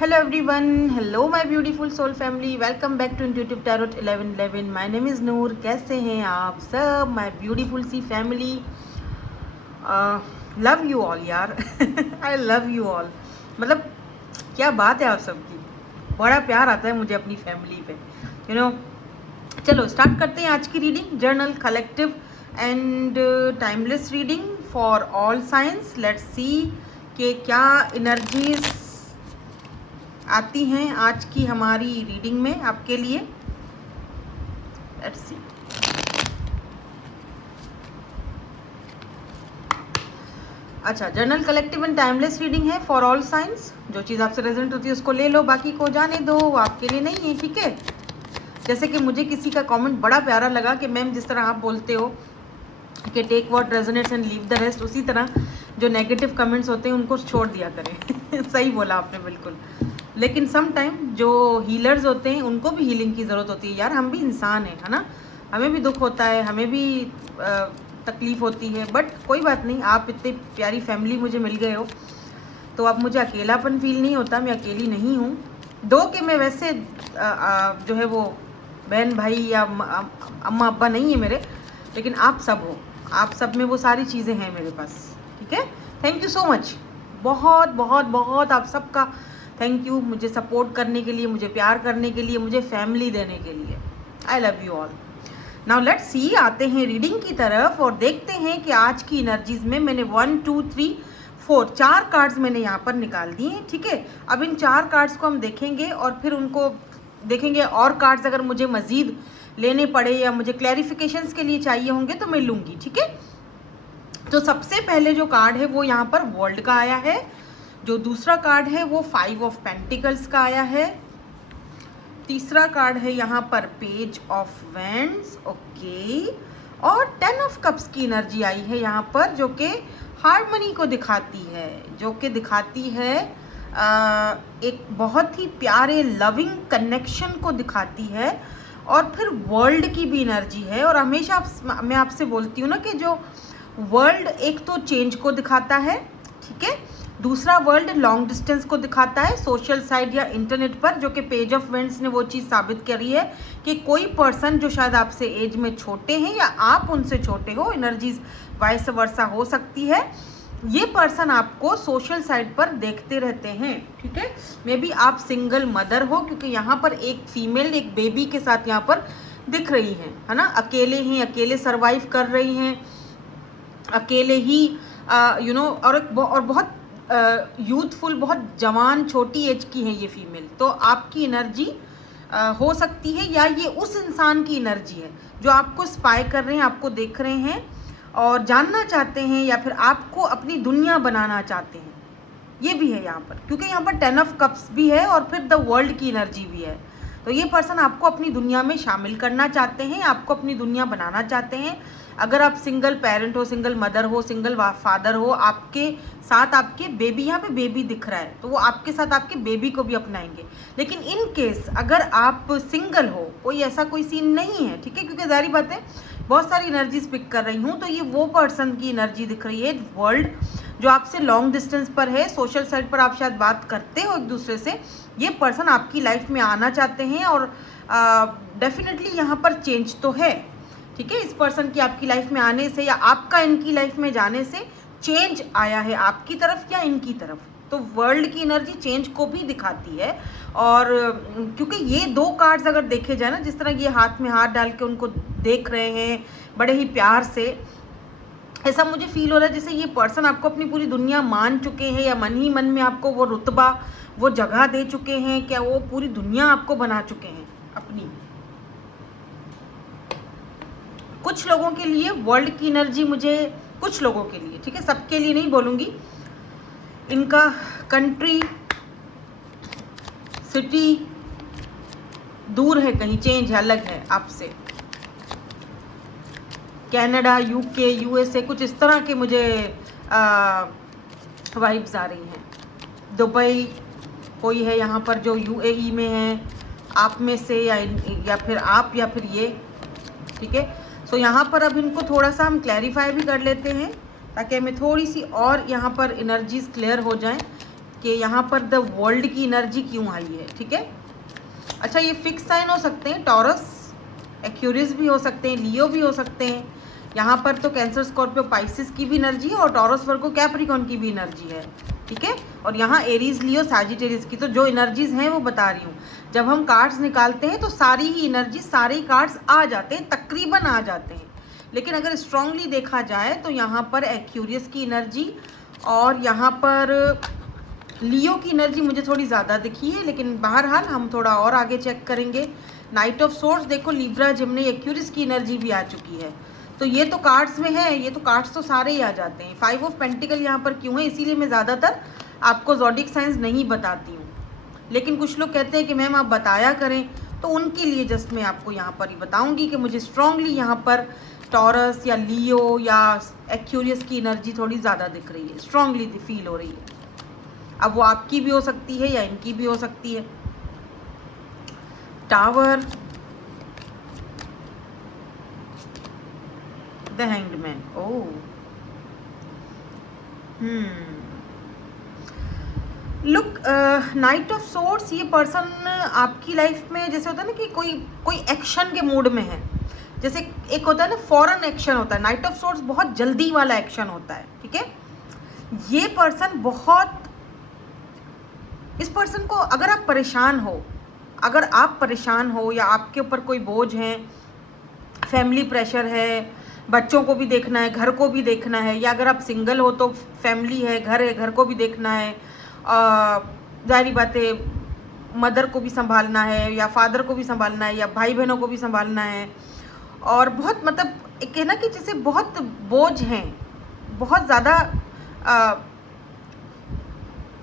Hello everyone, hello my beautiful soul family, welcome back to Intuitive Tarot 1111. My name is Noor. कैसे हैं आप सब my beautiful सी family? Love you all यार. I love you all. मतलब क्या बात है आप सबकी, बड़ा प्यार आता है मुझे अपनी फैमिली पे, यू नो. चलो स्टार्ट करते हैं आज की reading. Journal collective and timeless reading for all science. Let's see कि क्या एनर्जीज आती हैं आज की हमारी रीडिंग में आपके लिए. Let's see. अच्छा, general collective and timeless reading है फॉर ऑल साइंस. जो चीज़ आपसे रेजोनेट होती है उसको ले लो, बाकी को जाने दो, वो आपके लिए नहीं है. ठीक है. जैसे कि मुझे किसी का कमेंट बड़ा प्यारा लगा कि मैम जिस तरह आप बोलते हो कि take what resonates and leave the rest, उसी तरह जो नेगेटिव कमेंट्स होते हैं उनको छोड़ दिया करें. सही बोला आपने बिल्कुल. लेकिन सम टाइम जो हीलर्स होते हैं उनको भी हीलिंग की ज़रूरत होती है यार. हम भी इंसान हैं, है ना. हमें भी दुख होता है, हमें भी तकलीफ़ होती है. बट कोई बात नहीं, आप इतनी प्यारी फैमिली मुझे मिल गए हो तो अब मुझे अकेलापन फील नहीं होता. मैं अकेली नहीं हूँ. दो कि मैं वैसे जो है वो बहन भाई या अम्मा अब्बा नहीं है मेरे, लेकिन आप सब हो. आप सब में वो सारी चीज़ें हैं मेरे पास. ठीक है. Thank you so much. बहुत बहुत बहुत आप सबका थैंक यू, मुझे सपोर्ट करने के लिए, मुझे प्यार करने के लिए, मुझे फैमिली देने के लिए. आई love you all. Now let's see, आते हैं रीडिंग की तरफ और देखते हैं कि आज की एनर्जीज में मैंने 1 2 3 4 4 कार्ड्स मैंने यहाँ पर निकाल दिए हैं. ठीक है. अब इन 4 कार्ड्स को हम देखेंगे और फिर उनको देखेंगे. और कार्ड्स अगर मुझे मज़ीद लेने पड़े या मुझे क्लैरिफिकेशंस के लिए चाहिए होंगे तो मैं लूँगी. ठीक है. तो सबसे पहले जो कार्ड है वो यहाँ पर वर्ल्ड का आया है. जो दूसरा कार्ड है वो 5 ऑफ पेंटिकल्स का आया है. तीसरा कार्ड है यहाँ पर पेज ऑफ वैंड्स. ओके. और 10 ऑफ कप्स की एनर्जी आई है यहाँ पर, जो कि हार्मनी को दिखाती है, जो कि दिखाती है एक बहुत ही प्यारे लविंग कनेक्शन को दिखाती है. और फिर वर्ल्ड की भी एनर्जी है. और हमेशा मैं आपसे बोलती हूँ ना कि जो वर्ल्ड एक तो चेंज को दिखाता है, ठीक है. दूसरा वर्ल्ड लॉन्ग डिस्टेंस को दिखाता है सोशल साइड या इंटरनेट पर, जो कि पेज ऑफ वेंड्स ने वो चीज़ साबित करी है कि कोई पर्सन जो शायद आपसे एज में छोटे हैं या आप उनसे छोटे हो, एनर्जीज वाइस वर्सा हो सकती है, ये पर्सन आपको सोशल साइड पर देखते रहते हैं. ठीक है. मे बी आप सिंगल मदर हो, क्योंकि यहाँ पर एक फीमेल एक बेबी के साथ यहाँ पर दिख रही हैं, है ना. अकेले हैं, अकेले सर्वाइव कर रही हैं, अकेले ही यू नो. और बहुत यूथफुल, बहुत जवान छोटी एज की है ये फीमेल. तो आपकी एनर्जी हो सकती है, या ये उस इंसान की एनर्जी है जो आपको स्पाई कर रहे हैं, आपको देख रहे हैं और जानना चाहते हैं, या फिर आपको अपनी दुनिया बनाना चाहते हैं. ये भी है यहाँ पर, क्योंकि यहाँ पर 10 ऑफ कप्स भी है और फिर द वर्ल्ड की एनर्जी भी है. तो ये पर्सन आपको अपनी दुनिया में शामिल करना चाहते हैं, आपको अपनी दुनिया बनाना चाहते हैं. अगर आप सिंगल पेरेंट हो, सिंगल मदर हो, सिंगल फादर हो, आपके साथ आपके बेबी, यहाँ पे बेबी दिख रहा है, तो वो आपके साथ आपके बेबी को भी अपनाएंगे. लेकिन इन केस अगर आप सिंगल हो, कोई ऐसा कोई सीन नहीं है, ठीक है, क्योंकि जारी बात है बहुत सारी एनर्जीज पिक कर रही हूँ, तो ये वो पर्सन की एनर्जी दिख रही है वर्ल्ड, जो आपसे लॉन्ग डिस्टेंस पर है. सोशल साइट पर आप शायद बात करते हो एक दूसरे से. ये पर्सन आपकी लाइफ में आना चाहते हैं और डेफिनेटली यहाँ पर चेंज तो है. ठीक है. इस पर्सन की आपकी लाइफ में आने से या आपका इनकी लाइफ में जाने से चेंज आया है आपकी तरफ या इनकी तरफ. तो वर्ल्ड की एनर्जी चेंज को भी दिखाती है. और क्योंकि ये दो कार्ड्स अगर देखे जाए ना, जिस तरह ये हाथ में हाथ डाल के उनको देख रहे हैं बड़े ही प्यार से, ऐसा मुझे फील हो रहा है जैसे ये पर्सन आपको अपनी पूरी दुनिया मान चुके हैं, या मन ही मन में आपको वो रुतबा, वो जगह दे चुके हैं. क्या वो पूरी दुनिया आपको बना चुके हैं अपनी. कुछ लोगों के लिए वर्ल्ड की एनर्जी मुझे, कुछ लोगों के लिए, ठीक है, सबके लिए नहीं बोलूँगी, इनका कंट्री, सिटी दूर है, कहीं चेंज है, अलग है आपसे. कनाडा, यूके, यूएसए, कुछ इस तरह के मुझे वाइब्स आ रही हैं. दुबई कोई है यहाँ पर जो यूएई में है, आप में से, या फिर आप, या फिर ये. ठीक है. सो यहाँ पर अब इनको थोड़ा सा हम क्लैरिफाई भी कर लेते हैं, ताकि हमें थोड़ी सी और यहाँ पर एनर्जीज क्लियर हो जाएं. कि यहाँ पर द वर्ल्ड की एनर्जी क्यों आई है, ठीक है। अच्छा, ये फिक्स साइन हो सकते हैं, टॉरस, एक्यूरियस भी हो सकते हैं, लियो भी हो सकते हैं। यहाँ पर तो कैंसर, स्कॉर्पियो, पाइसिस की भी एनर्जी है और टॉरस, वर्गो, कैप्रिकॉर्न की भी एनर्जी है, ठीक है। और यहाँ एरीज, लियो, सैजिटेरियस की। तो जो एनर्जीज हैं वो बता रही हूँ। जब हम कार्ड्स निकालते हैं तो सारी ही एनर्जी, सारे ही कार्ड्स आ जाते हैं, तकरीबन आ जाते हैं। लेकिन अगर स्ट्रांगली देखा जाए तो यहाँ पर एक्यूरियस की एनर्जी और यहाँ पर लियो की एनर्जी मुझे थोड़ी ज़्यादा दिखी है, लेकिन बहरहाल हम थोड़ा और आगे चेक करेंगे। नाइट ऑफ सोर्स देखो, लिब्रा, जिम्नी, एक्यूरियस की एनर्जी भी आ चुकी है। तो ये तो कार्ड्स में है, ये तो कार्ड्स तो सारे ही आ जाते हैं। 5 ऑफ पेंटिकल यहाँ पर क्यों है, इसीलिए मैं ज़्यादातर आपको ज़ोडिक साइंस नहीं बताती हूँ। लेकिन कुछ लोग कहते हैं कि मैम आप बताया करें, तो उनके लिए जस्ट मैं आपको यहाँ पर ही बताऊँगी कि मुझे स्ट्रांगली यहाँ पर टॉरस या लियो या एक्यूरियस की एनर्जी थोड़ी ज़्यादा दिख रही है, स्ट्रांगली फील हो रही है। अब वो आपकी भी हो सकती है या इनकी भी हो सकती है। Tower, the hanged man, oh, look, night of source, ये पर्सन आपकी लाइफ में जैसे होता है ना कि कोई एक्शन के मूड में है। जैसे एक होता है ना फॉरन एक्शन होता है, नाइट ऑफ सोर्स बहुत जल्दी वाला एक्शन होता है, ठीक है। ये पर्सन बहुत, इस पर्सन को अगर आप परेशान हो या आपके ऊपर कोई बोझ है, फैमिली प्रेशर है, बच्चों को भी देखना है, घर को भी देखना है, या अगर आप सिंगल हो तो फैमिली है, घर को भी देखना है, जाहिर बात है मदर को भी संभालना है या फादर को भी संभालना है या भाई बहनों को भी संभालना है, और बहुत मतलब एक है ना कि जैसे बहुत बोझ हैं, बहुत ज़्यादा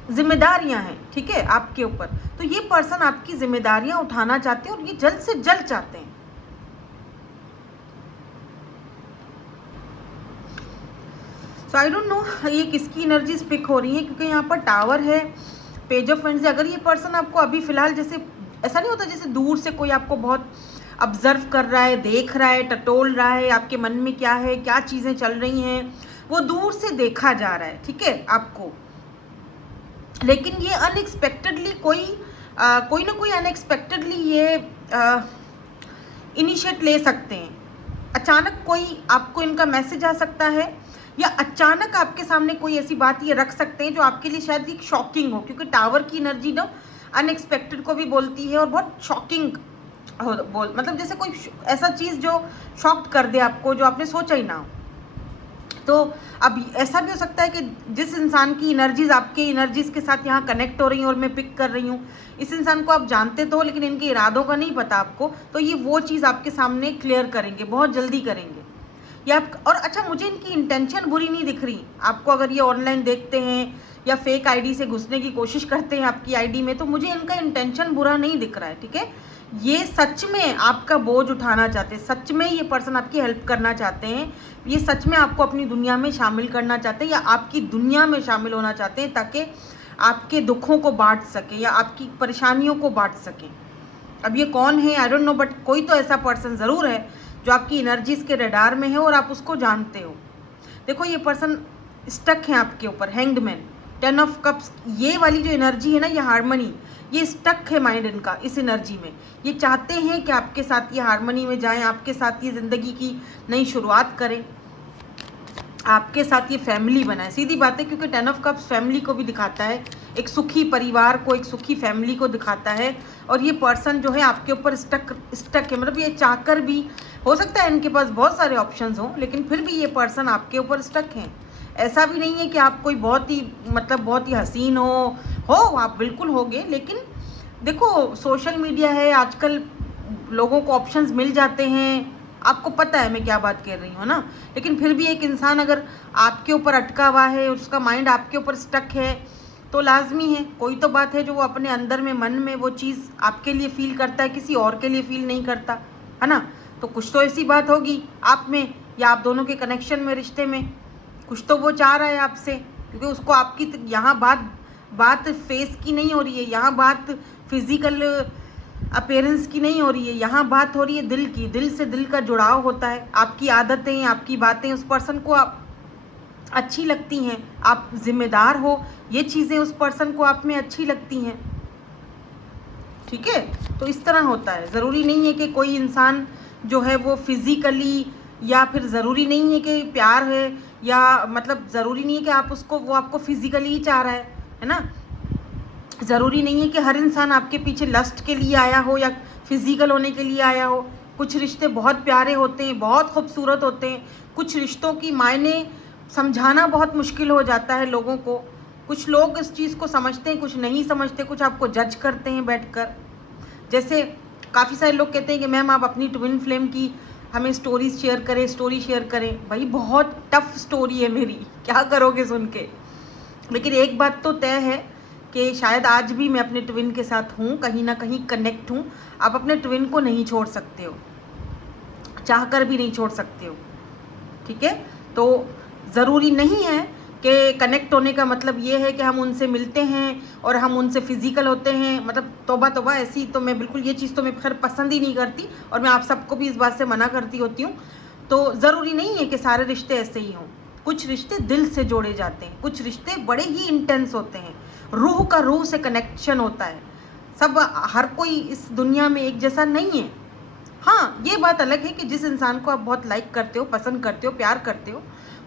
जिम्मेदारियां हैं, ठीक है, आपके ऊपर। तो ये पर्सन आपकी जिम्मेदारियां उठाना चाहते हैं और ये जल्द से जल्द चाहते हैं। सो आई डोंट नो ये किसकी एनर्जी पिक हो रही है, क्योंकि यहाँ पर टावर है, पेज ऑफ फ्रेंड्स है। अगर ये पर्सन आपको अभी फिलहाल, जैसे ऐसा नहीं होता जैसे दूर से कोई आपको बहुत ऑब्जर्व कर रहा है, देख रहा है, टटोल रहा है, आपके मन में क्या है, क्या चीज़ें चल रही हैं, वो दूर से देखा जा रहा है, ठीक है, आपको। लेकिन ये अनएक्सपेक्टेडली कोई ना कोई अनएक्सपेक्टेडली ये इनिशिएट ले सकते हैं। अचानक कोई आपको इनका मैसेज आ सकता है, या अचानक आपके सामने कोई ऐसी बात ये रख सकते हैं जो आपके लिए शायद एक शॉकिंग हो, क्योंकि टावर की एनर्जी ना अनएक्सपेक्टेड को भी बोलती है और बहुत शॉकिंग मतलब जैसे कोई ऐसा चीज़ जो शॉक्ड कर दे आपको, जो आपने सोचा ही ना हो। तो अब ऐसा भी हो सकता है कि जिस इंसान की एनर्जीज आपके एनर्जीज के साथ यहाँ कनेक्ट हो रही हैं और मैं पिक कर रही हूँ, इस इंसान को आप जानते तो हो लेकिन इनके इरादों का नहीं पता आपको, तो ये वो चीज़ आपके सामने क्लियर करेंगे, बहुत जल्दी करेंगे। या और अच्छा, मुझे इनकी इंटेंशन बुरी नहीं दिख रही आपको। अगर ये ऑनलाइन देखते हैं या फेक आईडी से घुसने की कोशिश करते हैं आपकी आईडी में, तो मुझे इनका इंटेंशन बुरा नहीं दिख रहा है, ठीक है। ये सच में आपका बोझ उठाना चाहते हैं, सच में ये पर्सन आपकी हेल्प करना चाहते हैं, ये सच में आपको अपनी दुनिया में शामिल करना चाहते हैं या आपकी दुनिया में शामिल होना चाहते हैं, ताकि आपके दुखों को बांट सकें या आपकी परेशानियों को बांट सकें। अब ये कौन है आई डोंट नो, बट कोई तो ऐसा पर्सन ज़रूर है जो आपकी एनर्जीज के रडार में है और आप उसको जानते हो। देखो, ये पर्सन स्टक है आपके ऊपर, हैंग्ड मैन, 10 ऑफ कप्स, ये वाली जो एनर्जी है ना, ये हार्मनी, ये स्टक है माइंड इनका इस एनर्जी में। ये चाहते हैं कि आपके साथ ये हार्मनी में जाएं, आपके साथ ये ज़िंदगी की नई शुरुआत करें, आपके साथ ये फैमिली बनाए। सीधी बात है, क्योंकि 10 ऑफ कप्स फैमिली को भी दिखाता है, एक सुखी परिवार को, एक सुखी फैमिली को दिखाता है। और ये पर्सन जो है आपके ऊपर स्टक है, मतलब ये चाहकर भी, हो सकता है इनके पास बहुत सारे ऑप्शंस हों, लेकिन फिर भी ये पर्सन आपके ऊपर स्टक हैं। ऐसा भी नहीं है कि आप कोई बहुत ही हसीन हो आप बिल्कुल होगे, लेकिन देखो सोशल मीडिया है आजकल, लोगों को ऑप्शंस मिल जाते हैं, आपको पता है मैं क्या बात कर रही हूँ ना। लेकिन फिर भी एक इंसान अगर आपके ऊपर अटका हुआ है, उसका माइंड आपके ऊपर स्टक है, तो लाजमी है कोई तो बात है जो वो अपने अंदर में, मन में वो चीज़ आपके लिए फील करता है, किसी और के लिए फील नहीं करता है ना। तो कुछ तो ऐसी बात होगी आप में या आप दोनों के कनेक्शन में, रिश्ते में, कुछ तो वो चाह रहा है आपसे, क्योंकि उसको आपकी यहाँ बात फेस की नहीं हो रही है, यहाँ बात फिजिकल अपीयरेंस की नहीं हो रही है, यहाँ बात हो रही है दिल की। दिल से दिल का जुड़ाव होता है, आपकी आदतें, आपकी बातें उस पर्सन को आप अच्छी लगती हैं, आप जिम्मेदार हो, ये चीज़ें उस पर्सन को आप में अच्छी लगती हैं, ठीक है। तो इस तरह होता है, ज़रूरी नहीं है कि कोई इंसान जो है वो फिज़िकली, या फिर ज़रूरी नहीं है कि प्यार है, या मतलब ज़रूरी नहीं है कि आप उसको, वो आपको फिज़िकली ही चाह रहा है ना। ज़रूरी नहीं है कि हर इंसान आपके पीछे लस्ट के लिए आया हो या फिज़िकल होने के लिए आया हो। कुछ रिश्ते बहुत प्यारे होते हैं, बहुत खूबसूरत होते हैं। कुछ रिश्तों की मायने समझाना बहुत मुश्किल हो जाता है लोगों को। कुछ लोग इस चीज़ को समझते हैं, कुछ नहीं समझते, कुछ आपको जज करते हैं बैठकर। जैसे काफ़ी सारे लोग कहते हैं कि मैम आप अपनी ट्विन फ्लेम की हमें स्टोरीज शेयर करें, स्टोरी शेयर करें। भाई बहुत टफ स्टोरी है मेरी, क्या करोगे सुन के। लेकिन एक बात तो तय है कि शायद आज भी मैं अपने ट्विन के साथ हूँ, कहीं ना कहीं कनेक्ट हूँ। आप अपने ट्विन को नहीं छोड़ सकते हो, चाह कर भी नहीं छोड़ सकते हो, ठीक है। तो ज़रूरी नहीं है कि कनेक्ट होने का मतलब ये है कि हम उनसे मिलते हैं और हम उनसे फिज़िकल होते हैं। मतलब तौबा तौबा, ऐसी तो मैं बिल्कुल, ये चीज़ तो मैं खैर पसंद ही नहीं करती, और मैं आप सबको भी इस बात से मना करती होती हूँ। तो ज़रूरी नहीं है कि सारे रिश्ते ऐसे ही हों। कुछ रिश्ते दिल से जोड़े जाते हैं, कुछ रिश्ते बड़े ही इंटेंस होते हैं, रूह का रूह से कनेक्शन होता है। सब, हर कोई इस दुनिया में एक जैसा नहीं है। हाँ, ये बात अलग है कि जिस इंसान को आप बहुत लाइक करते हो, पसंद करते हो, प्यार करते हो,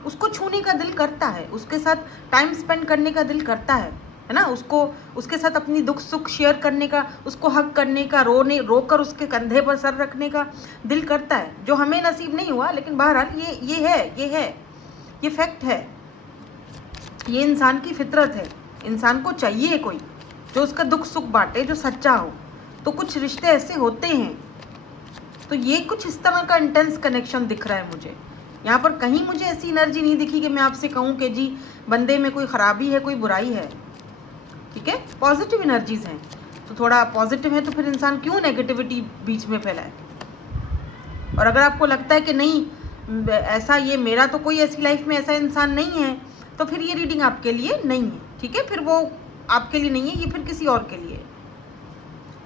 उसको छूने का दिल करता है, उसके साथ टाइम स्पेंड करने का दिल करता है ना। उसको, उसके साथ अपनी दुख सुख शेयर करने का, उसको हक करने का, रोकर उसके कंधे पर सर रखने का दिल करता है, जो हमें नसीब नहीं हुआ। लेकिन बहरहाल ये फैक्ट है, ये इंसान की फितरत है। इंसान को चाहिए कोई जो उसका दुख सुख बांटे, जो सच्चा हो। तो कुछ रिश्ते ऐसे होते हैं। तो ये कुछ इस तरह का इंटेंस कनेक्शन दिख रहा है मुझे यहाँ पर। कहीं मुझे ऐसी एनर्जी नहीं दिखी कि मैं आपसे कहूँ कि जी बंदे में कोई ख़राबी है, कोई बुराई है, ठीक है। पॉजिटिव एनर्जीज हैं, तो थोड़ा पॉजिटिव है तो फिर इंसान क्यों नेगेटिविटी बीच में फैलाए। और अगर आपको लगता है कि नहीं ऐसा, ये मेरा तो कोई ऐसी लाइफ में ऐसा इंसान नहीं है, तो फिर ये रीडिंग आपके लिए नहीं है, ठीक है। फिर वो आपके लिए नहीं है, ये फिर किसी और के लिए।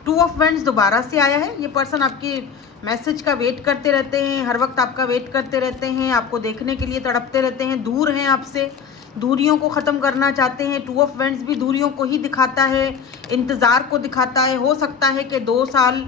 2 ऑफ वेंड्स दोबारा से आया है। ये पर्सन आपके मैसेज का वेट करते रहते हैं, हर वक्त आपका वेट करते रहते हैं, आपको देखने के लिए तड़पते रहते हैं, दूर हैं आपसे, दूरियों को ख़त्म करना चाहते हैं। 2 ऑफ वेंड्स भी दूरियों को ही दिखाता है, इंतज़ार को दिखाता है। हो सकता है कि 2 साल,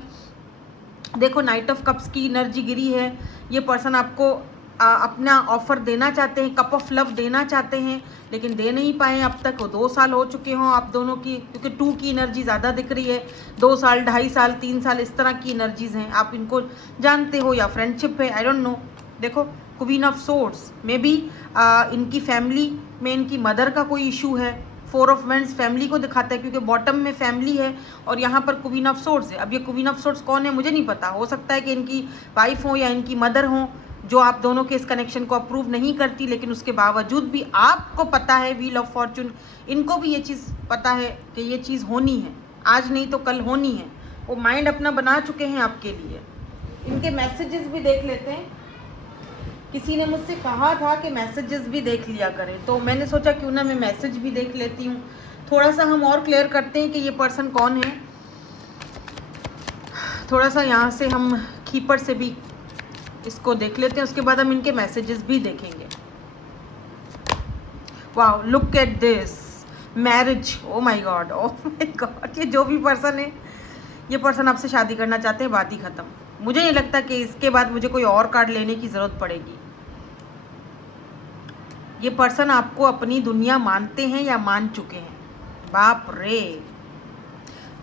देखो नाइट ऑफ कप्स की एनर्जी गिरी है। ये पर्सन आपको अपना ऑफर देना चाहते हैं, कप ऑफ लव देना चाहते हैं, लेकिन दे नहीं पाए अब तक। वो 2 साल हो चुके हों आप दोनों की, क्योंकि 2 की एनर्जी ज़्यादा दिख रही है। 2 साल, 2.5 साल, 3 साल, इस तरह की एनर्जीज़ हैं। आप इनको जानते हो या फ्रेंडशिप है, आई डोंट नो। देखो क्वीन ऑफ सोर्ड्स में भी इनकी फैमिली में इनकी मदर का कोई इशू है। 4 ऑफ वेंड्स फैमिली को दिखाता है, क्योंकि बॉटम में फैमिली है और यहाँ पर क्वीन ऑफ सोर्ड्स है। अब ये क्वीन ऑफ सोर्ड्स कौन है मुझे नहीं पता, हो सकता है कि इनकी वाइफ हो या इनकी मदर हो, जो आप दोनों के इस कनेक्शन को अप्रूव नहीं करती, लेकिन उसके बावजूद भी आपको पता है, व्हील ऑफ फॉर्चून, इनको भी ये चीज़ पता है कि ये चीज़ होनी है, आज नहीं तो कल होनी है। वो माइंड अपना बना चुके हैं आपके लिए। इनके मैसेजेस भी देख लेते हैं। किसी ने मुझसे कहा था कि मैसेजेस भी देख लिया करें, तो मैंने सोचा क्यों ना मैं मैसेज भी देख लेती हूँ। थोड़ा सा हम और क्लियर करते हैं कि ये पर्सन कौन है। थोड़ा सा यहाँ से हम कीपर से भी इसको देख लेते हैं, उसके बाद हम इनके मैसेजेस भी देखेंगे। Wow, look at this, marriage, oh my God, oh my God. ये जो भी पर्सन है, ये पर्सन आपसे शादी करना चाहते हैं, बात ही ख़त्म। मुझे नहीं लगता कि इसके बाद मुझे कोई और कार्ड लेने की ज़रूरत पड़ेगी। ये पर्सन आपको अपनी दुनिया मानते हैं या मान चुके हैं। बाप रे,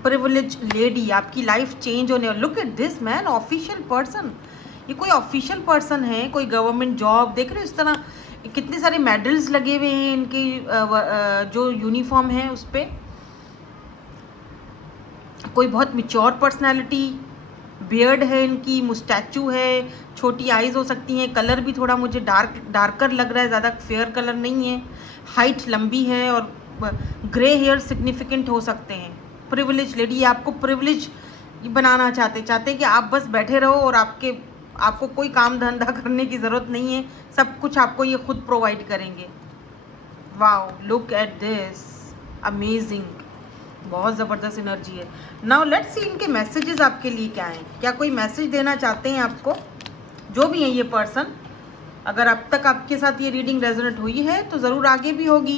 प्रिविलेज लेडी, आपकी लाइफ चेंज होने। Look at this man, official person. ये कोई ऑफिशियल पर्सन है, कोई गवर्नमेंट जॉब, देख रहे हो इस तरह कितने सारे मेडल्स लगे हुए हैं इनकी जो यूनिफॉर्म है उस पर। कोई बहुत मिच्योर पर्सनालिटी, बियर्ड है इनकी, मुस्टैचू है, छोटी आइज़ हो सकती हैं, कलर भी थोड़ा मुझे डार्कर लग रहा है, ज़्यादा फेयर कलर नहीं है, हाइट लंबी है और ग्रे हेयर सिग्निफिकेंट हो सकते हैं। प्रिविलेज लेडी, आपको प्रिविलेज बनाना चाहते हैं कि आप बस बैठे रहो और आपको कोई काम धंधा करने की ज़रूरत नहीं है, सब कुछ आपको ये खुद प्रोवाइड करेंगे। Wow, look at this, amazing, बहुत ज़बरदस्त एनर्जी है। नाउ लेट्स सी इनके मैसेजेस आपके लिए क्या हैं। क्या कोई मैसेज देना चाहते हैं आपको, जो भी हैं ये पर्सन, अगर अब तक आपके साथ ये रीडिंग रेजोनेट हुई है तो ज़रूर आगे भी होगी।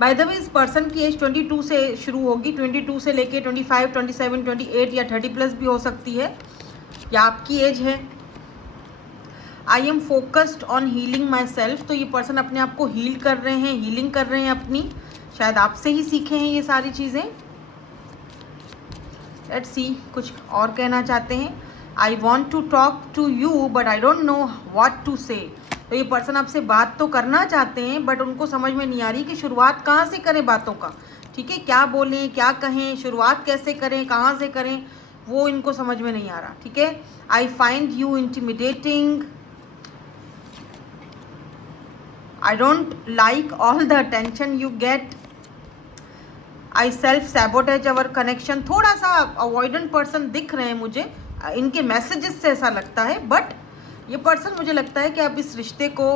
बाय द वे, इस पर्सन की एज 22 से शुरू होगी, 22 से लेके 25, 27, 28 या 30 प्लस भी हो सकती है, या आपकी एज है। I am focused on healing my self, तो ये पर्सन अपने आप को हील कर रहे हैं, हीलिंग कर रहे हैं अपनी, शायद आपसे ही सीखे हैं ये सारी चीज़ें। लेट्स सी, कुछ और कहना चाहते हैं। I want to talk to you but I don't know what to say, तो ये पर्सन आपसे बात तो करना चाहते हैं बट उनको समझ में नहीं आ रही कि शुरुआत कहाँ से करें बातों का, ठीक है, क्या बोलें, क्या कहें, शुरुआत कैसे करें, कहाँ से करें, वो इनको समझ में नहीं आ रहा, ठीक है। I find you intimidating, I don't like all the attention you get. I self sabotage our connection. थोड़ा सा अवॉइडेंट पर्सन दिख रहे हैं मुझे, इनके मैसेजेस से ऐसा लगता है, बट ये पर्सन मुझे लगता है कि आप इस रिश्ते को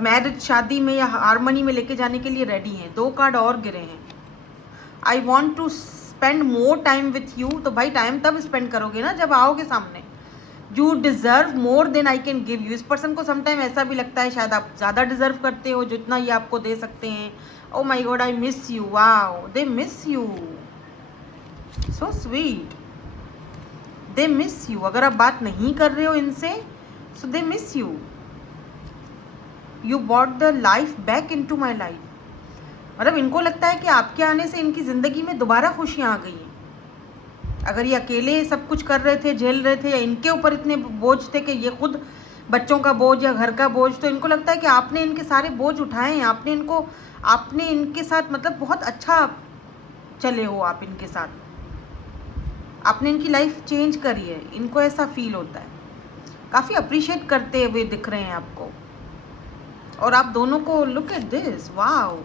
मैरिज, शादी में या हारमनी में लेके जाने के लिए रेडी हैं। 2 कार्ड और गिरे हैं। I want to spend more time with you, तो भाई टाइम तब स्पेंड करोगे ना जब आओगे सामने। You deserve more than I can give you, इस पर्सन को समटाइम ऐसा भी लगता है शायद आप ज़्यादा डिज़र्व करते हो जितना ये आपको दे सकते हैं। Oh my god, I miss you, wow, they miss you, so sweet, they miss you. अगर आप बात नहीं कर रहे हो इनसे, so they miss you. You brought the life back into my life, मतलब इनको लगता है कि आपके आने से इनकी ज़िंदगी में दोबारा खुशियाँ आ गई हैं। अगर ये अकेले सब कुछ कर रहे थे, झेल रहे थे, या इनके ऊपर इतने बोझ थे कि ये खुद बच्चों का बोझ या घर का बोझ, तो इनको लगता है कि आपने इनके सारे बोझ उठाए हैं, आपने इनके साथ मतलब बहुत अच्छा चले हो, आप इनके साथ, आपने इनकी लाइफ चेंज करी है, इनको ऐसा फील होता है। काफ़ी अप्रिशिएट करते हुए दिख रहे हैं आपको, और आप दोनों को look at this, wow.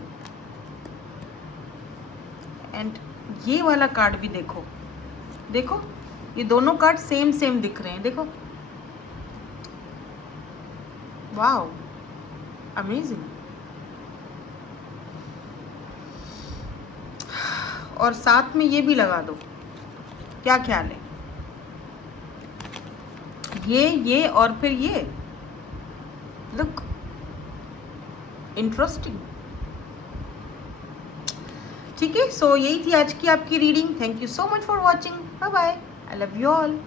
And ये वाला कार्ड भी देखो, देखो ये दोनों कार्ड सेम सेम दिख रहे हैं, देखो, वाओ, अमेजिंग। और साथ में ये भी लगा दो, क्या ख्याल है, ये और फिर ये, लुक इंटरेस्टिंग, ठीक है। सो यही थी आज की आपकी reading. Thank you so much for watching, bye bye, I love you all.